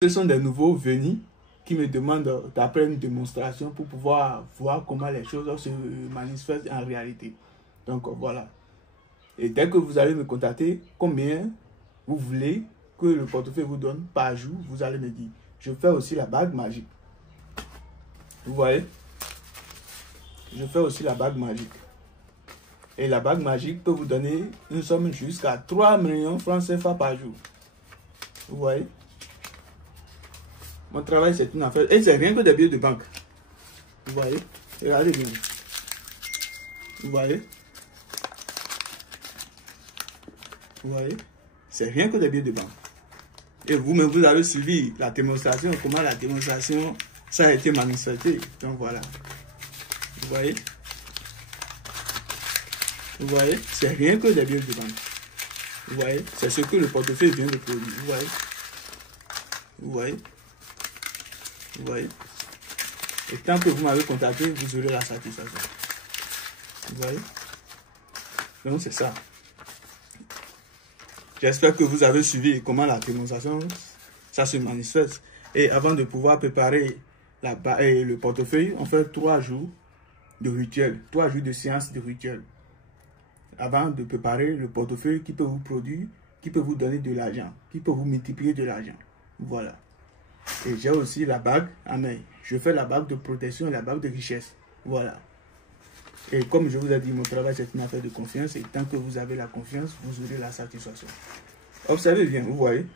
Ce sont des nouveaux venus qui me demandent d'après une démonstration pour pouvoir voir comment les choses se manifestent en réalité. Donc voilà. Et dès que vous allez me contacter, combien vous voulez que le portefeuille vous donne par jour, vous allez me dire. Je fais aussi la bague magique. Vous voyez? Je fais aussi la bague magique. Et la bague magique peut vous donner une somme jusqu'à 3 millions francs CFA par jour. Vous voyez? Mon travail, c'est une affaire. Et c'est rien que des billets de banque. Vous voyez? Regardez bien. Vous voyez? Vous voyez? C'est rien que des billets de banque. Et vous-même, vous avez suivi la démonstration, comment la démonstration, ça a été manifesté. Donc voilà. Vous voyez? Vous voyez? C'est rien que des billets de banque. Vous voyez? C'est ce que le portefeuille vient de produire. Vous voyez? Vous voyez? Vous voyez? Et tant que vous m'avez contacté, vous aurez la satisfaction. Vous voyez? Donc c'est ça. J'espère que vous avez suivi comment la démonstration, ça se manifeste. Et avant de pouvoir préparer le portefeuille, on fait 3 jours de rituel, 3 jours de séance de rituel. Avant de préparer le portefeuille qui peut vous produire, qui peut vous donner de l'argent, qui peut vous multiplier de l'argent. Voilà. Et j'ai aussi la bague à main. Je fais la bague de protection et la bague de richesse. Voilà. Et comme je vous ai dit, mon travail c'est une affaire de confiance. Et tant que vous avez la confiance, vous aurez la satisfaction. Observez bien, vous voyez.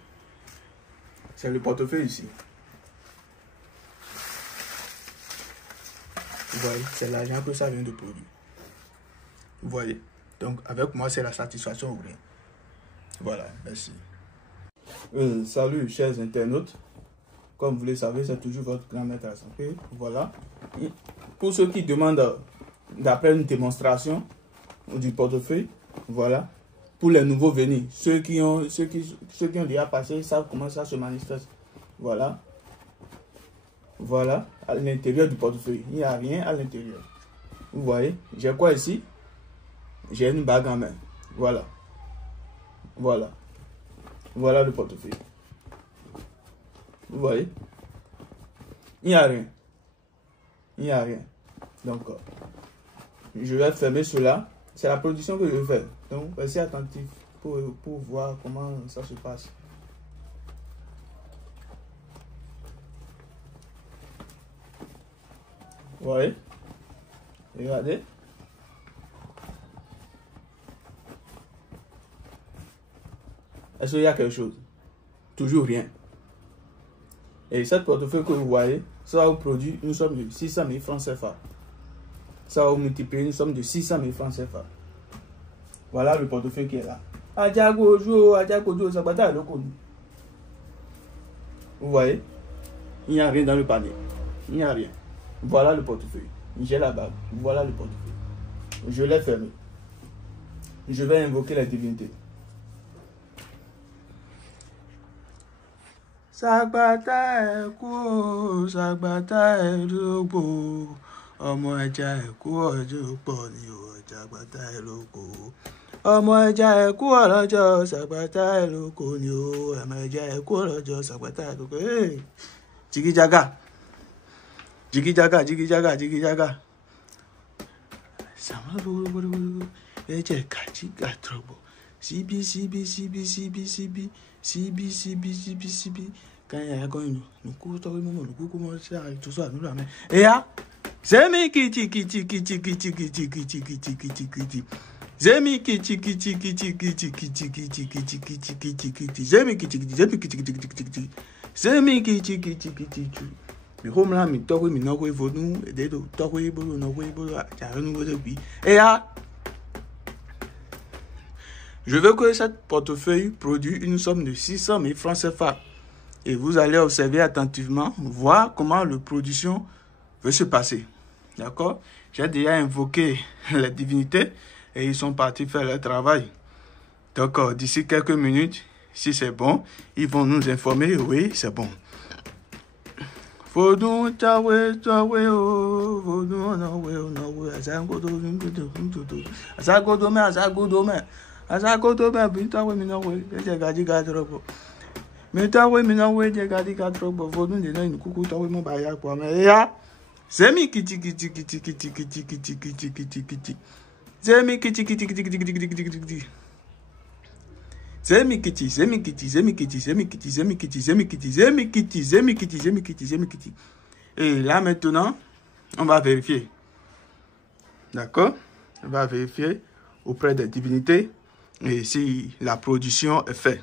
C'est le portefeuille ici. Vous voyez, c'est l'argent que ça vient de produire. Vous voyez. Donc avec moi, c'est la satisfaction ou rien. Voilà, merci. Salut chers internautes. Comme vous le savez, c'est toujours votre grand maître à santé. Voilà. Pour ceux qui demandent d'après une démonstration du portefeuille, voilà. Pour les nouveaux venus, ceux qui ont déjà passé, ils savent comment ça se manifeste. Voilà. Voilà. À l'intérieur du portefeuille, il n'y a rien à l'intérieur. Vous voyez, j'ai quoi ici? J'ai une bague en main. Voilà. Voilà. Voilà le portefeuille. Vous voyez? Il n'y a rien. Il n'y a rien. Donc, je vais fermer cela. C'est la production que je fais. Donc, restez attentif pour voir comment ça se passe. Vous voyez? Regardez. Est-ce qu'il y a quelque chose? Toujours rien. Et cette portefeuille que vous voyez, ça va vous produire une somme de 600 000 francs CFA. Ça va vous multiplier une somme de 600 000 francs CFA. Voilà le portefeuille qui est là. Vous voyez? Il n'y a rien dans le panier. Il n'y a rien. Voilà le portefeuille. J'ai la bague. Voilà le portefeuille. Je l'ai fermé. Je vais invoquer la divinité. Sagbata ẹ̀kú, sagbata ẹ̀lógbò, ọmọ ẹja ẹ̀kú ọjọ́ pọ̀ ní ọjà sagbata ẹ̀lógbò. Ọmọ ẹja ẹ̀kú ọlọ́jọ́ sagbata ẹ̀lógbò ní ọmọ ẹja ẹ̀kú ọlọ́jọ́ sagbata ẹ̀lógbò. Jigijaga, jigijaga, jigijaga, jigijaga. Sàmúlò ẹ̀jẹ̀ kàjígà trọ̀bọ̀. Síbí, síbí, síbí, síbí, síbí, síbí, síbí, síbí, síbí. Quand il y a un nous courons le coup comment ça tout ça nous la main. Et là, Zemi kiti kiti kiti kiti kiti kiti kiti kiti kiti. Zemi kiti kiti kiti kiti kiti kiti kiti kiti kiti kiti. Zemi kiti kiti zemi kiti kiti kiti kiti. Zemi kiti kiti kiti kiti. Mais comme là, mais toi oui, mais non oui, vous nous aider toi oui, bon non oui, bon ça nous vous depuis. Et là, je veux que cette portefeuille produise une somme de 600 000 francs CFA. Et vous allez observer attentivement, voir comment la production va se passer. D'accord? J'ai déjà invoqué les divinités et ils sont partis faire leur travail. Donc, d'ici quelques minutes, si c'est bon, ils vont nous informer, oui, c'est bon. Mais t'as ouais, maintenant, ouais, j'ai gardé 4 ans, bon, nous, déjà, une coucou, t'as ouais, mon baillard, quoi, mais, ya, c'est mi kiti. C'est mi kiti. Et là, maintenant, on va vérifier. D'accord? On va vérifier auprès des divinités et si la production est faite.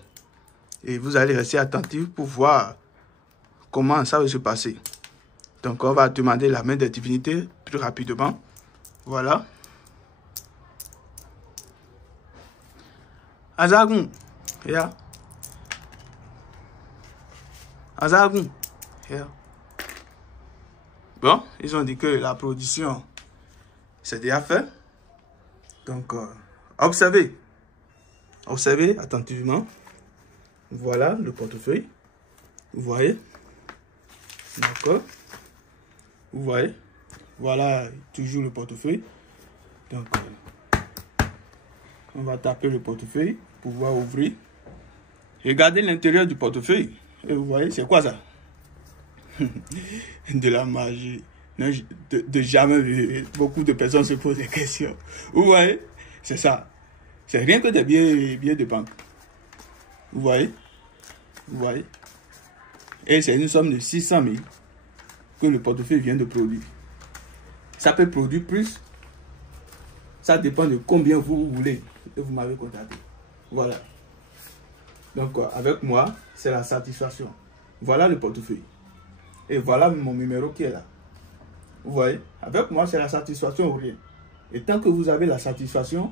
Et vous allez rester attentif pour voir comment ça va se passer. Donc, on va demander la main des divinités plus rapidement. Voilà. Azagun. Yeah. Azagun. Yeah. Bon, ils ont dit que la production, c'est déjà fait. Donc, observez. Observez attentivement. Voilà le portefeuille. Vous voyez? D'accord? Vous voyez? Voilà toujours le portefeuille. Donc, on va taper le portefeuille pour pouvoir ouvrir. Regardez l'intérieur du portefeuille. Et vous voyez, c'est quoi ça? De la magie. Non, de jamais vu. Beaucoup de personnes se posent des questions. Vous voyez? C'est ça. C'est rien que des billets de banque. Vous voyez? Vous voyez? Et c'est une somme de 600 000 que le portefeuille vient de produire. Ça peut produire plus. Ça dépend de combien vous voulez. Et vous m'avez contacté. Voilà. Donc, avec moi, c'est la satisfaction. Voilà le portefeuille. Et voilà mon numéro qui est là. Vous voyez? Avec moi, c'est la satisfaction ou rien. Et tant que vous avez la satisfaction,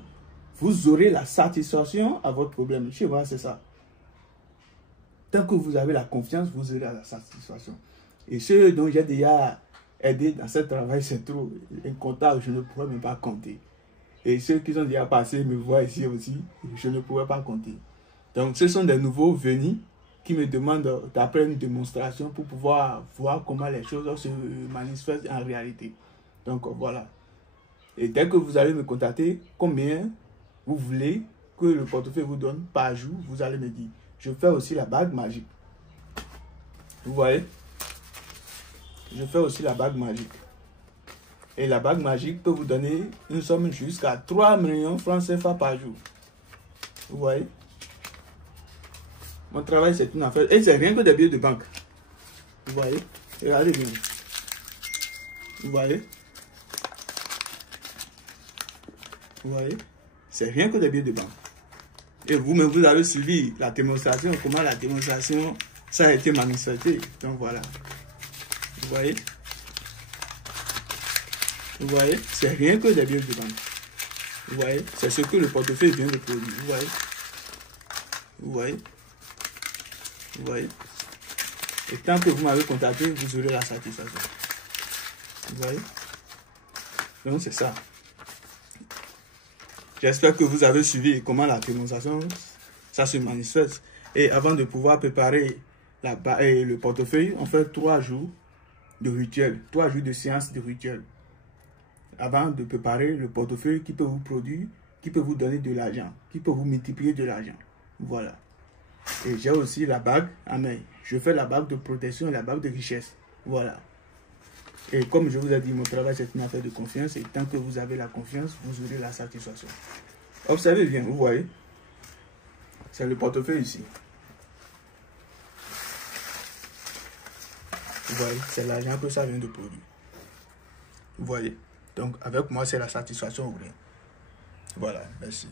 vous aurez la satisfaction à votre problème. Chez moi, c'est ça. Tant que vous avez la confiance, vous aurez la satisfaction. Et ceux dont j'ai déjà aidé dans ce travail, c'est trop. Incontable, je ne pourrais même pas compter. Et ceux qui sont déjà passés me voient ici aussi, je ne pourrais pas compter. Donc, ce sont des nouveaux venus qui me demandent d'après une démonstration pour pouvoir voir comment les choses se manifestent en réalité. Donc, voilà. Et dès que vous allez me contacter, combien vous voulez que le portefeuille vous donne par jour, vous allez me dire. Je fais aussi la bague magique. Vous voyez? Je fais aussi la bague magique. Et la bague magique peut vous donner une somme jusqu'à 3 millions francs CFA par jour. Vous voyez? Mon travail, c'est une affaire. Et c'est rien que des billets de banque. Vous voyez? Regardez bien. Vous voyez? Vous voyez? C'est rien que des billets de banque. Et vous-même, vous avez suivi la démonstration, comment la démonstration, ça a été manifesté. Donc voilà. Vous voyez? Vous voyez? C'est rien que des billets de banque. Vous voyez? C'est ce que le portefeuille vient de produire. Vous voyez? Vous voyez? Vous voyez? Et tant que vous m'avez contacté, vous aurez la satisfaction. Vous voyez? Donc c'est ça. J'espère que vous avez suivi comment la démonstration, ça se manifeste. Et avant de pouvoir préparer le portefeuille, on fait 3 jours de rituel, 3 jours de séance de rituel. Avant de préparer le portefeuille qui peut vous produire, qui peut vous donner de l'argent, qui peut vous multiplier de l'argent. Voilà. Et j'ai aussi la bague à main. Je fais la bague de protection et la bague de richesse. Voilà. Et comme je vous ai dit, mon travail c'est une affaire de confiance. Et tant que vous avez la confiance, vous aurez la satisfaction. Observez bien, vous voyez. C'est le portefeuille ici. Vous voyez, c'est l'argent que ça vient de produire. Vous voyez. Donc avec moi, c'est la satisfaction ou rien. Voilà, merci.